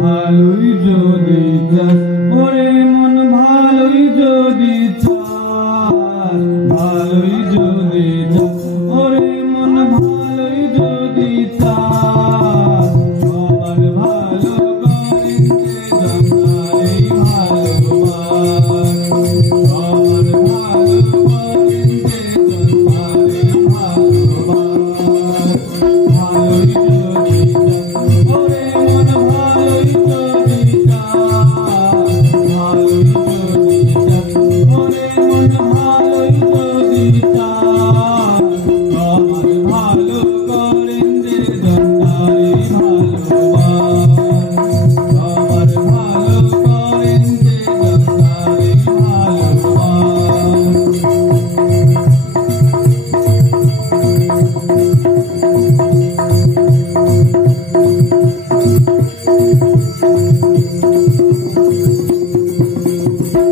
ভালোই যদি চাস ওরে মন ভালোই যদি চাস ভালোই যদি চাস ওরে মন ভালোই যদি চাস সবার ভালো করেন যে জন্মারে ভালোবাস সবার ভালো করেন যে জন্মারে ভালোবাস ভালোই যদি চাস ওরে মন ভালোই যদি চাস ভালোই যদি চাস ওরে মন ভালোই যদি চাস সবার ভালো করেন যে জন্মারে ভালোবাস সবার ভালো করেন যে জন্মারে ভালোবাস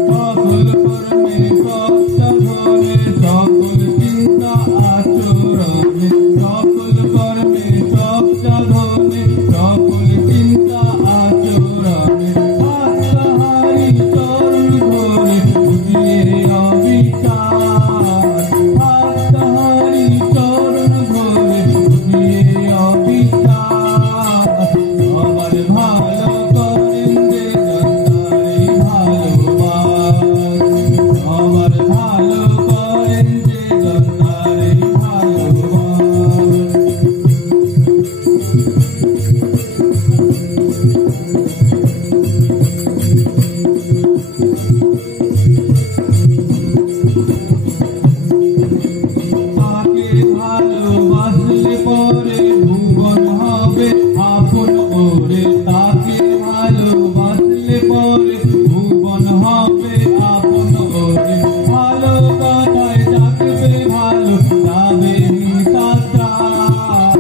সকল কর্মে সৎসাধনে সকল চিন্তা আচরণে সকল কর্মে সৎসাধনে সকল চিন্তা আচরণে আত্মহারি চরণ ধরে বুঝিয়ে অবিচার আত্মহারি চরণ ধরে বুঝিয়ে অবিচার সবার ভালো করেন যে জন্মারে ভালোবাস সবার ভালো করেন যে জন্মারে ভালোবাস তাকে ভালোবাসলে পরে ভুবন হবে আপন ওরে তাকে ভালোবাসলে পরে ভুবন হবে আপন ওরে ভালো কথায় থাকবে ভালো যাবে হিংসাচার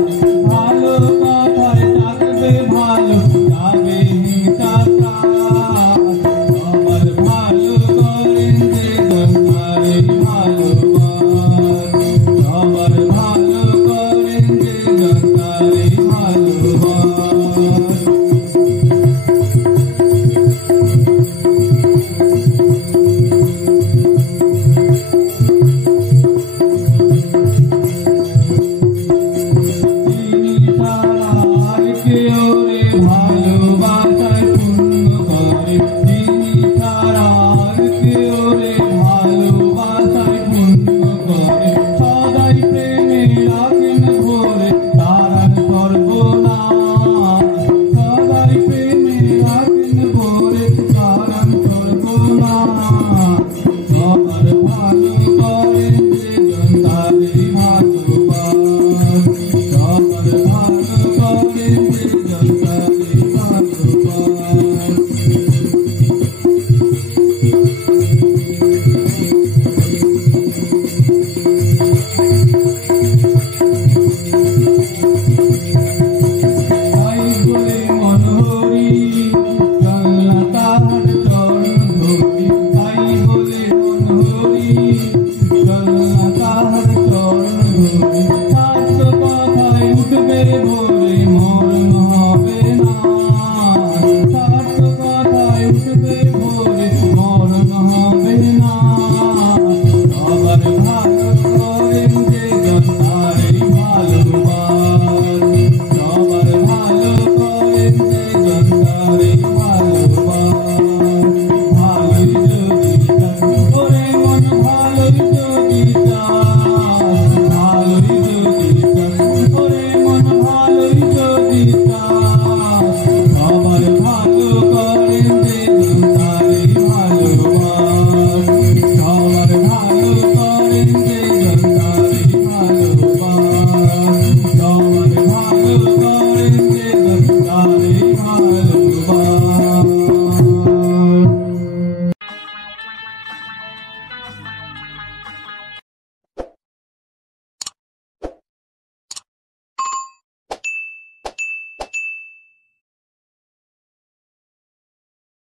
ভালো কথায় থাকবে ভালো যাবে হিংসাচার সবার ভালো করেন যে জন্মারে ভালোবাস সবার ভালো করেন যে জন্মারে ভালোবাস তিনি ছাড়া আর কেউ রে ভালো